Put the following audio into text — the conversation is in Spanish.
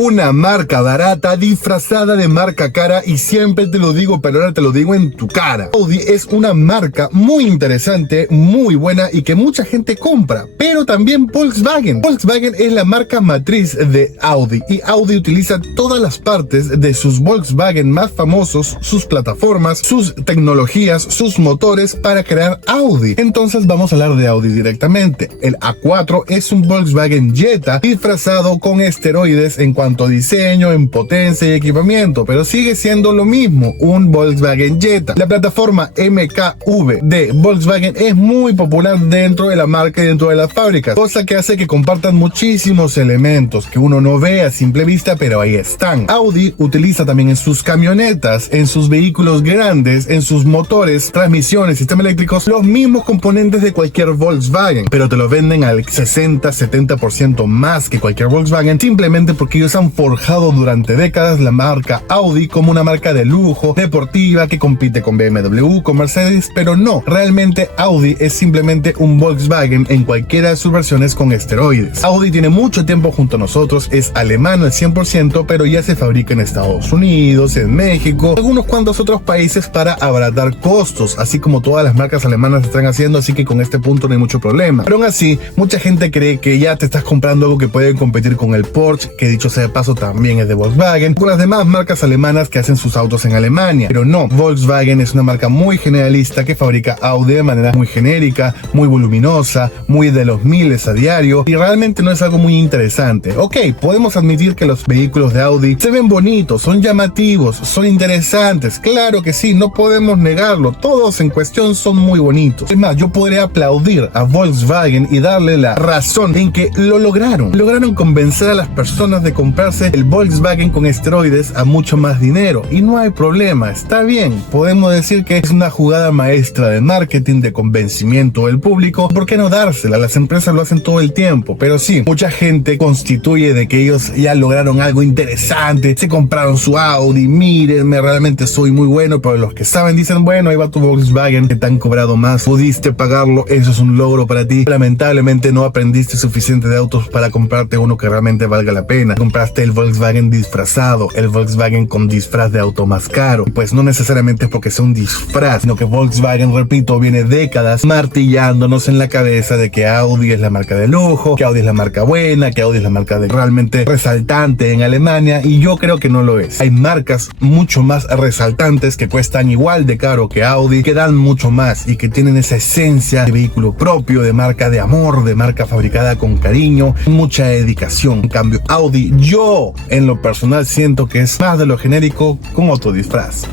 Una marca barata disfrazada de marca cara, y siempre te lo digo, pero ahora te lo digo en tu cara. Audi es una marca muy interesante, muy buena y que mucha gente compra, pero también Volkswagen. Volkswagen es la marca matriz de Audi y Audi utiliza todas las partes de sus Volkswagen más famosos, sus plataformas, sus tecnologías, sus motores para crear Audi. Entonces vamos a hablar de Audi directamente. El A4 es un Volkswagen Jetta disfrazado con esteroides en cuanto a diseño, en potencia y equipamiento, pero sigue siendo lo mismo, un Volkswagen Jetta. La plataforma MKV de Volkswagen es muy popular dentro de la marca y dentro de las fábricas, cosa que hace que compartan muchísimos elementos que uno no ve a simple vista, pero ahí están. Audi utiliza también en sus camionetas, en sus vehículos grandes, en sus motores, transmisiones, sistemas eléctricos, los mismos componentes de cualquier Volkswagen, pero te lo venden al 60-70% más que cualquier Volkswagen, simplemente porque ellos han forjado durante décadas la marca Audi como una marca de lujo, deportiva, que compite con BMW, con Mercedes, pero no, realmente Audi es simplemente un Volkswagen en cualquiera de sus versiones con esteroides. Audi tiene mucho tiempo junto a nosotros, es alemán al 100%, pero ya se fabrica en Estados Unidos, en México, algunos cuantos otros países para abaratar costos, así como todas las marcas alemanas están haciendo, así que con este punto no hay mucho problema. Pero aún así, mucha gente cree que ya te estás comprando algo que puede competir con el Porsche, que dicho sea de paso también es de Volkswagen, con las demás marcas alemanas que hacen sus autos en Alemania. Pero no, Volkswagen es una marca muy generalista que fabrica Audi de manera muy genérica, muy voluminosa, muy de los miles a diario, y realmente no es algo muy interesante. Ok, podemos admitir que los vehículos de Audi se ven bonitos, son llamativos, son interesantes, claro que sí, no podemos negarlo, todos en cuestión son muy bonitos. Es más, yo podría aplaudir a Volkswagen y darle la razón en que lo lograron convencer a las personas de comprarse el Volkswagen con esteroides a mucho más dinero, y no hay problema, está bien, podemos decir que es una jugada maestra de marketing, de convencimiento del público. ¿Por qué no dársela? Las empresas lo hacen todo el tiempo, pero sí, mucha gente constituye de que ellos ya lograron algo interesante, se compraron su Audi, mírenme, realmente soy muy bueno, pero los que saben dicen, bueno, ahí va tu Volkswagen, que te han cobrado más, pudiste pagarlo, eso es un logro para ti, lamentablemente no aprendiste suficiente de autos para comprarte uno que realmente valga la pena, compraste el Volkswagen disfrazado, el Volkswagen con disfraz de auto más caro, y pues no necesariamente es porque sea un disfraz, sino que Volkswagen, repito, viene décadas martillándonos en la cabeza de que Audi es la marca de lujo, que Audi es la marca buena, que Audi es la marca de realmente resaltante en Alemania, y yo creo que no lo es. Hay marcas mucho más resaltantes que cuestan igual de caro que Audi, que dan mucho más y que tienen esa esencia de vehículo propio, de marca de amor, de marca fabricada con cariño, mucha dedicación. En cambio, Audi, yo en lo personal siento que es más de lo genérico con otro disfraz.